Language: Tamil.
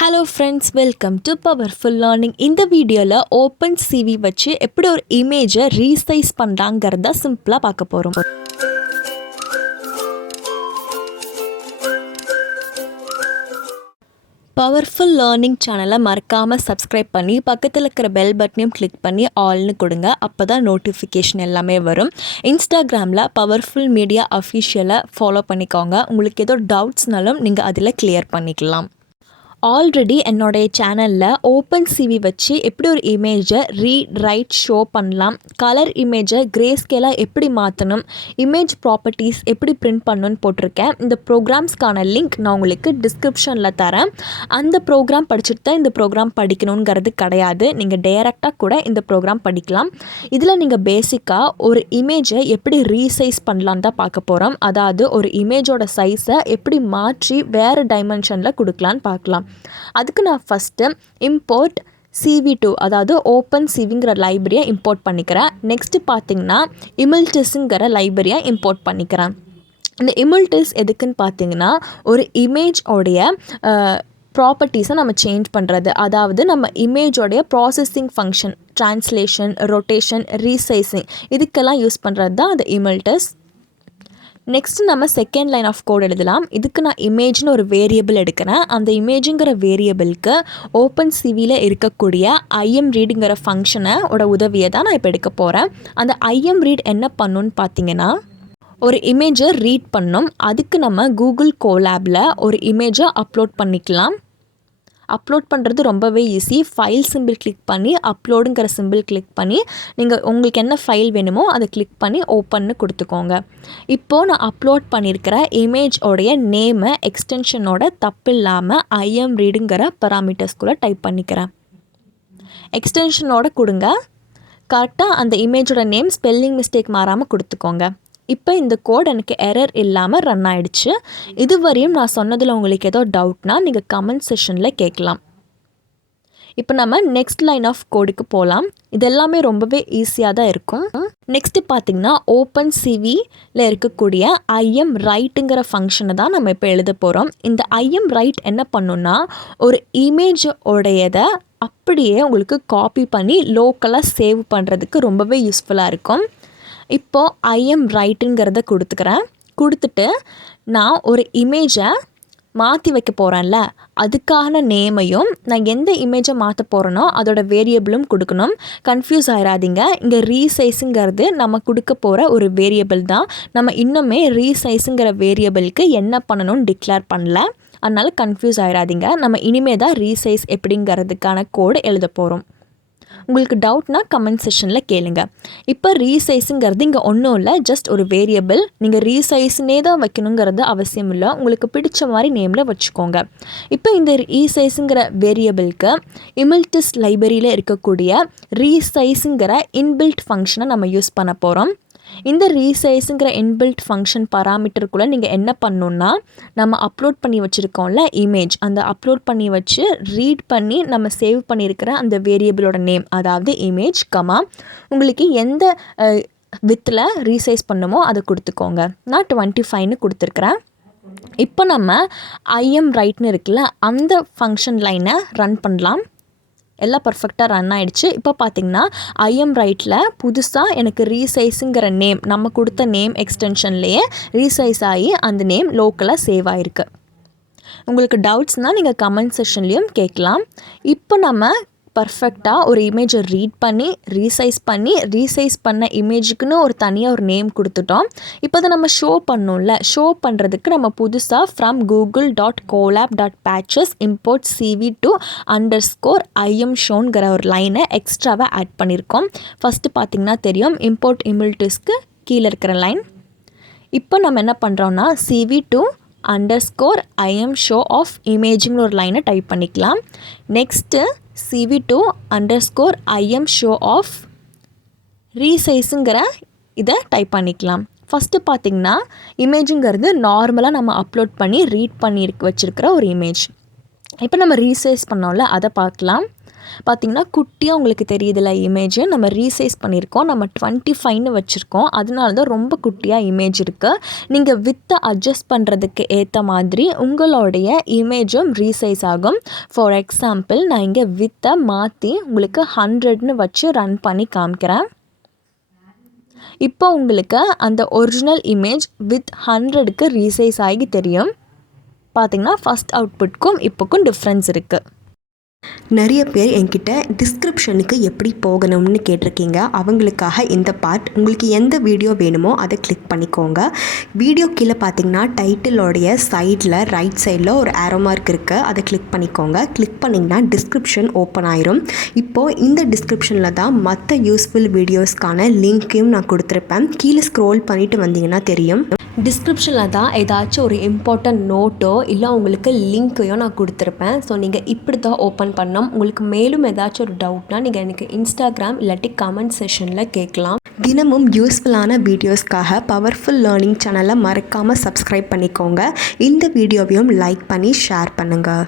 Hello friends, welcome to powerful learning. இந்த வீடியோவில் Opencv வச்சு எப்படி ஒரு இமேஜை ரீசைஸ் பண்ணுறாங்கிறத சிம்பிளாக பார்க்க போகிறோம். பவர்ஃபுல் லேர்னிங் சேனலை மறக்காமல் சப்ஸ்கிரைப் பண்ணி பக்கத்தில் இருக்கிற பெல் பட்டனையும் கிளிக் பண்ணி ஆல்னு கொடுங்க. அப்போ தான் நோட்டிஃபிகேஷன் எல்லாமே வரும். இன்ஸ்டாகிராமில் பவர்ஃபுல் மீடியா அஃபிஷியலை ஃபாலோ பண்ணிக்கோங்க. உங்களுக்கு ஏதோ டவுட்ஸ்னாலும் நீங்கள் அதில் கிளியர் பண்ணிக்கலாம். ஆல்ரெடி என்னுடைய சேனலில் Opencv வச்சு எப்படி ஒரு இமேஜை ரைட் ஷோ பண்ணலாம், கலர் இமேஜை கிரேஸ்கேலாக எப்படி மாற்றணும், இமேஜ் ப்ராப்பர்ட்டிஸ் எப்படி பிரிண்ட் பண்ணணும்னு போட்டிருக்கேன். இந்த ப்ரோக்ராம்ஸ்க்கான லிங்க் நான் உங்களுக்கு டிஸ்கிரிப்ஷனில் தரேன். அந்த ப்ரோக்ராம் படிச்சுட்டு தான் இந்த ப்ரோக்ராம் படிக்கணுங்கிறது கிடையாது. நீங்கள் டைரெக்டாக கூட இந்த ப்ரோக்ராம் படிக்கலாம். இதில் நீங்கள் பேசிக்காக ஒரு இமேஜை எப்படி ரீசைஸ் பண்ணலான்னு தான் பார்க்க போகிறோம். அதாவது ஒரு இமேஜோட சைஸை எப்படி மாற்றி வேறு டைமென்ஷனில் கொடுக்கலான்னு பார்க்கலாம். அதுக்கு நான் ஃபஸ்ட்டு இம்போர்ட் CV2 அதாவது Opencvங்கிற லைப்ரரியை இம்போர்ட் பண்ணிக்கிறேன். நெக்ஸ்ட்டு பார்த்திங்கன்னா இமில்டிஸ்ங்கிற லைப்ரரியை இம்போர்ட் பண்ணிக்கிறேன். இந்த இமில்டிஸ் எதுக்குன்னு பார்த்தீங்கன்னா ஒரு இமேஜோடைய ப்ராப்பர்ட்டிஸை நம்ம சேஞ்ச் பண்ணுறது, அதாவது நம்ம இமேஜோடைய processing function, translation, rotation, resizing இதுக்கெல்லாம் யூஸ் பண்ணுறது தான் அந்த இமில்டிஸ். நெக்ஸ்ட்டு நம்ம செகண்ட் லைன் ஆஃப் கோட் எழுதலாம். இதுக்கு நான் இமேஜ்னு ஒரு வேரியபிள் எடுக்கிறேன். அந்த இமேஜுங்கிற வேரியபிளுக்கு Opencvயில் இருக்கக்கூடிய imreadங்கிற ஃபங்க்ஷனோட உதவியை தான் நான் இப்போ எடுக்க போகிறேன். அந்த imread என்ன பண்ணுன்னு பார்த்தீங்கன்னா ஒரு இமேஜை ரீட் பண்ணணும். அதுக்கு நம்ம கூகுள் கோலாபில் ஒரு இமேஜை அப்லோட் பண்ணிக்கலாம். அப்லோட் பண்ணுறது ரொம்பவே ஈஸி. ஃபைல் சிம்பிள் கிளிக் பண்ணி அப்லோடுங்கிற சிம்பிள் கிளிக் பண்ணி நீங்கள் உங்களுக்கு என்ன ஃபைல் வேணுமோ அதை கிளிக் பண்ணி ஓப்பன்னு கொடுத்துக்கோங்க. இப்போது நான் அப்லோட் பண்ணியிருக்கிற இமேஜோடைய நேமை எக்ஸ்டென்ஷனோட தப்பு இல்லாமல் imreadங்கிற பராமீட்டர்ஸ்குள்ளே டைப் பண்ணிக்கிறேன். எக்ஸ்டென்ஷனோட கொடுங்க. கரெக்டாக அந்த இமேஜோட நேம் ஸ்பெல்லிங் மிஸ்டேக் மாறாமல் கொடுத்துக்கோங்க. இப்போ இந்த கோட் எனக்கு எரர் இல்லாமல் ரன் ஆகிடுச்சு. இதுவரையும் நான் சொன்னதில் உங்களுக்கு ஏதோ டவுட்னா நீங்கள் கமெண்ட் செஷனில் கேட்கலாம். இப்போ நம்ம நெக்ஸ்ட் லைன் ஆஃப் கோடுக்கு போகலாம். இது எல்லாமே ரொம்பவே ஈஸியாக தான் இருக்கும். நெக்ஸ்ட்டு பார்த்திங்கன்னா Opencvயில் இருக்கக்கூடிய imWriteங்கிற ஃபங்க்ஷனை தான் நம்ம இப்போ எழுத போகிறோம். இந்த imWrite என்ன பண்ணுன்னா ஒரு இமேஜோடையதை அப்படியே உங்களுக்கு காப்பி பண்ணி லோக்கலாக சேவ் பண்ணுறதுக்கு ரொம்பவே யூஸ்ஃபுல்லாக இருக்கும். இப்போது imWriteங்கிறத கொடுத்துட்டு நான் ஒரு இமேஜை மாற்றி வைக்க போகிறேன்ல, அதுக்கான நேமையும் நான் எந்த இமேஜை மாற்ற போகிறேனோ அதோட வேரியபிளும் கொடுக்கணும். கன்ஃபியூஸ் ஆகிடாதீங்க. இங்கே ரீசைஸுங்கிறது நம்ம கொடுக்க போகிற ஒரு வேரியபிள் தான். நம்ம இன்னுமே ரீசைஸுங்கிற வேரியபிளுக்கு என்ன பண்ணணும்னு டிக்ளேர் பண்ணல. அதனால் கன்ஃபியூஸ் ஆகிடாதீங்க. நம்ம இனிமேல் தான் ரீசைஸ் எப்படிங்கிறதுக்கான கோடு எழுத போகிறோம். உங்களுக்கு டவுட்னா கமெண்ட் செஷனில் கேளுங்க. இப்போ ரீசைஸுங்கிறது இங்கே ஒன்றும் இல்லை, ஜஸ்ட் ஒரு வேரியபிள். நீங்கள் ரீசைஸ்னே தான் வைக்கணுங்கிறது அவசியம் இல்லை. உங்களுக்கு பிடிச்ச மாதிரி நேமில் வச்சுக்கோங்க. இப்போ இந்த ரீசைஸுங்கிற வேரியபிளுக்கு இமில்டிஸ் லைப்ரரியில் இருக்கக்கூடிய ரீசைஸுங்கிற இன்பில்ட் ஃபங்க்ஷனை நம்ம யூஸ் பண்ண போகிறோம். இந்த ரீசைஸுங்கிற இன்பில்ட் ஃபங்க்ஷன் பராமீட்டருக்குள்ளே நீங்கள் என்ன பண்ணணுன்னா நம்ம அப்லோட் பண்ணி வச்சுருக்கோம்ல இமேஜ், அந்த அப்லோட் பண்ணி வச்சு ரீட் பண்ணி நம்ம சேவ் பண்ணியிருக்கிற அந்த வேரியபிளோட நேம், அதாவது இமேஜ் உங்களுக்கு எந்த வித்தில் ரீசைஸ் பண்ணுமோ அதை கொடுத்துக்கோங்க. நான் 25ன்னு கொடுத்துருக்குறேன். இப்போ நம்ம imWriteன்னு இருக்குல்ல, அந்த ஃபங்க்ஷன் லைனை ரன் பண்ணலாம். எல்லாம் பர்ஃபெக்டாக ரன் ஆகிடுச்சு. இப்போ பார்த்திங்கன்னா imWriteல புதுசாக எனக்கு ரீசைஸுங்கிற நேம், நம்ம கொடுத்த நேம் எக்ஸ்டென்ஷன்லேயே ரீசைஸ் ஆகி அந்த நேம் லோக்கலாக சேவ் ஆகிருக்கு. உங்களுக்கு டவுட்ஸ்னால் நீங்கள் கமெண்ட் செஷன்லேயும் கேட்கலாம். இப்போ நம்ம பர்ஃபெக்டாக ஒரு இமேஜை ரீட் பண்ணி ரீசைஸ் பண்ண இமேஜுக்குன்னு ஒரு தனியாக ஒரு நேம் கொடுத்துட்டோம். இப்போ அதை நம்ம ஷோ பண்ணோம்ல, ஷோ பண்ணுறதுக்கு நம்ம புதுசாக ஃப்ரம் google.colab.patches import CV2 _imshownங்கிற ஒரு லைனை எக்ஸ்ட்ராவாக ஆட் பண்ணியிருக்கோம். ஃபஸ்ட்டு பார்த்திங்கன்னா தெரியும், இம்போர்ட் இமில்டிஸ்க்கு கீழே இருக்கிற லைன். இப்போ நம்ம என்ன பண்ணுறோன்னா CV2 _imshow of imaging ஒரு லைனை டைப் பண்ணிக்கலாம். நெக்ஸ்ட்டு CV2 _imshow of ரீசைஸுங்கிற இதை டைப் பண்ணிக்கலாம். ஃபஸ்ட்டு பார்த்திங்கன்னா இமேஜுங்கிறது நார்மலாக நம்ம அப்லோட் பண்ணி ரீட் பண்ணி வச்சுருக்கிற ஒரு இமேஜ். இப்போ நம்ம ரீசைஸ் பண்ணோம்ல அதை பார்க்கலாம். பார்த்திங்கன்னா குட்டியாக உங்களுக்கு தெரியுதுல இமேஜ், நம்ம ரீசைஸ் பண்ணியிருக்கோம். நம்ம 25ன்னு வச்சுருக்கோம், அதனால தான் ரொம்ப குட்டியாக இமேஜ் இருக்குது. நீங்கள் வித்தை அட்ஜஸ்ட் பண்ணுறதுக்கு ஏற்ற மாதிரி உங்களுடைய இமேஜும் ரீசைஸ் ஆகும். ஃபார் எக்ஸாம்பிள் நான் இங்கே வித்தை மாற்றி உங்களுக்கு 100ன்னு வச்சு ரன் பண்ணி காமிக்கிறேன். இப்போ உங்களுக்கு அந்த ஒரிஜினல் இமேஜ் வித் 100க்கு ரீசைஸ் ஆகி தெரியும். பார்த்திங்கன்னா ஃபஸ்ட் அவுட்புட்க்கும் இப்போக்கும் டிஃப்ரென்ஸ் இருக்குது. நிறைய பேர் என்கிட்ட டிஸ்கிரிப்ஷனுக்கு எப்படி போகணும்னு கேட்டிருக்கீங்க. அவங்களுக்காக இந்த பார்ட். உங்களுக்கு எந்த வீடியோ வேணுமோ அதை கிளிக் பண்ணிக்கோங்க. வீடியோ கீழே பார்த்தீங்கன்னா டைட்டிலோடைய சைடில் ரைட் சைடில் ஒரு ஆரோ மார்க் இருக்குது, அதை கிளிக் பண்ணிக்கோங்க. கிளிக் பண்ணிங்கன்னா டிஸ்கிரிப்ஷன் ஓப்பன் ஆயிரும். இப்போது இந்த டிஸ்கிரிப்ஷனில் தான் மற்ற யூஸ்ஃபுல் வீடியோஸ்க்கான லிங்க்கையும் நான் கொடுத்துருப்பேன். கீழே ஸ்க்ரோல் பண்ணிவிட்டு வந்தீங்கன்னா தெரியும். டிஸ்கிரிப்ஷனில் தான் ஏதாச்சும் ஒரு இம்பார்ட்டன்ட் நோட்டோ இல்லை உங்களுக்கு லிங்க்கையோ நான் கொடுத்துருப்பேன். ஸோ நீங்கள் இப்படி தான் ஓப்பன் பண்ணோம். உங்களுக்கு மேலும் ஏதாச்சும் ஒரு டவுட்னால் நீங்கள் எனக்கு இன்ஸ்டாகிராம் இல்லாட்டி கமெண்ட் செஷனில் கேட்கலாம். தினமும் யூஸ்ஃபுல்லான வீடியோஸ்க்காக பவர்ஃபுல் லேர்னிங் சேனலை மறக்காமல் சப்ஸ்கிரைப் பண்ணிக்கோங்க. இந்த வீடியோவையும் லைக் பண்ணி ஷேர் பண்ணுங்கள்.